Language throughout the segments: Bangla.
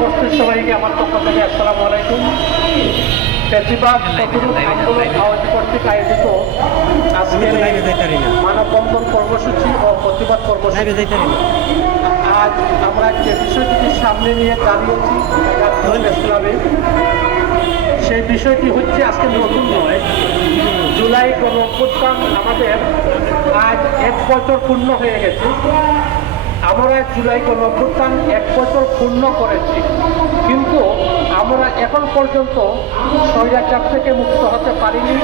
উপস্থিত সবাইকে আমার পক্ষ থেকে আসসালামু আলাইকুম। প্রতিরোধ আন্দোলন আওয়াজ কর্তৃক আয়োজিত আজকের। মানববন্ধন কর্মসূচি ও প্রতিবাদ কর্মসূচি। আজ আমরা যে বিষয়টিকে সামনে নিয়ে দাঁড়িয়েছি ক্লাবে সেই বিষয়টি হচ্ছে আজকে নতুন নয়। জুলাই গণ আমাদের আজ এক বছর পূর্ণ হয়ে গেছে। আমরা জুলাই গণ এক বছর পূর্ণ করেছি। কিন্তু আমরা এখন পর্যন্ত স্বৈরাচার থেকে মুক্ত হতে পারিনি।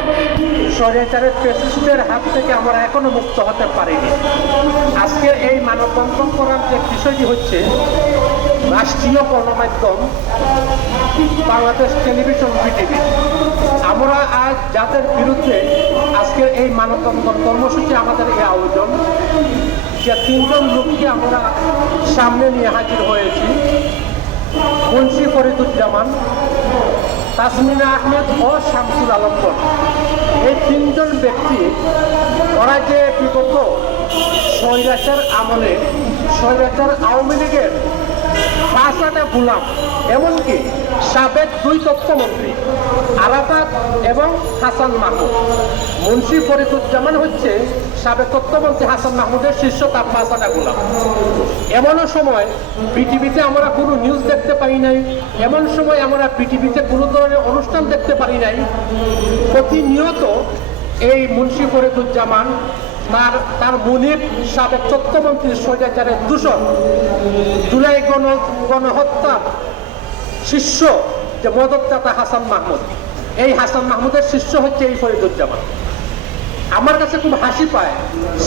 স্বৈরাচারের পেসিস্টের হাত থেকে আমরা এখনও মুক্ত হতে পারিনি। আজকের এই মানববন্ধন করার যে বিষয়টি হচ্ছে, রাষ্ট্রীয় গণমাধ্যম বাংলাদেশ টেলিভিশন বিটিভি। আমরা আজ যাদের বিরুদ্ধে আজকের এই মানববন্ধন কর্মসূচি, আমাদের এই আয়োজন যে তিনজন লোককে আমরা সামনে নিয়ে হাজির হয়েছি। মুন্সি ফরিদুজ্জামান, তাসমিনা আহমেদ ও শামসুল আলম্বর এই তিনজন ব্যক্তি, ওরা যে বিগত স্বৈরাচার আমলে, স্বৈরাচার আওয়ামী লীগের পাঁচটা গুলাম এমনকি সাবেক দুই তথ্যমন্ত্রী, আরাফাত এবং হাসান মাহমুদ। মুন্সি ফরিদুজ্জামান হচ্ছে সাবেক তথ্যমন্ত্রী হাসান মাহমুদের শীর্ষ তার পাঁচটা গুলাম এমনও সময় পৃথিবীতে আমরা কোনো নিউজ দেখতে পাই নাই, এমন সময় আমরা পৃথিবীতে কোনো ধরনের অনুষ্ঠান দেখতে পারি নাই। প্রতিনিয়ত এই মুন্সি ফরিদুজ্জামান তার তার মুনিব সাবেক তথ্যমন্ত্রী স্বৈরাচারের দূষণ জুলাই গণ গণহত্যার শিষ্য যে মদতদাতা হাসান মাহমুদ। এই হাসান মাহমুদের শিষ্য হচ্ছে এই ফরিদুজ্জামান। আমার কাছে খুব হাসি পায়,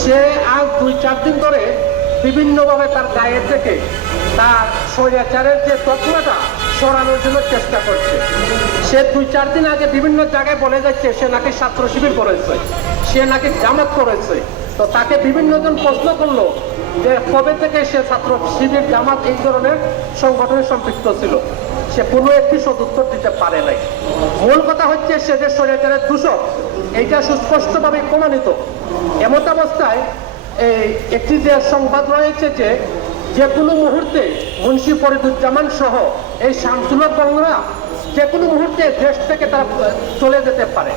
সে আজ দুই, চার দিন ধরে বিভিন্নভাবে তার গায়ে থেকে তার স্বৈরাচারের যে তথ্যটা সরানোর জন্য চেষ্টা করছে। সে দুই চার দিন আগে বিভিন্ন জায়গায় বলে যাচ্ছে, সে নাকি ছাত্র শিবির করেছে, সে নাকি জামাত করেছে। তো তাকে বিভিন্ন জন প্রশ্ন করল যে কবে থেকে সে ছাত্র শিবির, জামাত এই ধরনের সংগঠনে সম্পৃক্ত ছিল। সে কোনো একটি সদুত্তর দিতে পারে নাই। মূল কথা হচ্ছে সে যে স্বৈরাচারের দূষক, এইটা সুস্পষ্টভাবে প্রমাণিত। এমত অবস্থায় এই একটি যে সংবাদ রয়েছে যে যে কোনো মুহূর্তে মুন্সি ফরিদুজ্জামান সহ এই শামসুলক বংরা যে কোনো মুহূর্তে দেশ থেকে তারা চলে যেতে পারে।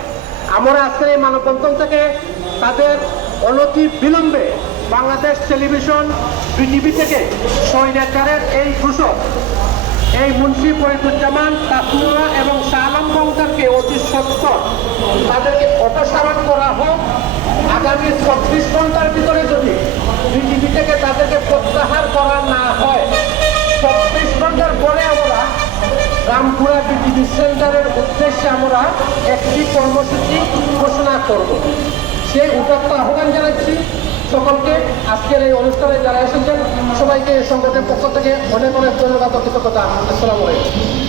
আমরা আজকের এই মানববন্ধন থেকে তাদের অনতি বিলম্বে বাংলাদেশ টেলিভিশন বিটিভি থেকে স্বৈরাচারের এই ঘোষক, এই মুন্সি ফরিদুজ্জামান তাসমিয়া এবং শাহ আলম বংশারকে অতি সত্তর তাদেরকে অপসারণ করা হোক। আগামী চব্বিশ ঘণ্টার ভিতরে যদি বিটিভি থেকে তাদেরকে প্রত্যাহার করা না হয় চব্বিশ ঘণ্টার পরে আমরা রামপুরা বিটিভি সেন্টারের উদ্দেশ্যে আমরা একটি কর্মসূচি ঘোষণা করব। সেই উদ্যোক্ত আহ্বান জানাচ্ছি। সকলকে আজকের এই অনুষ্ঠানে যারা এসেছেন, সবাইকে সংগঠনের পক্ষ থেকে অনেক অনেক ধন্যবাদ কৃতজ্ঞতা। আসসালামু আলাইকুম।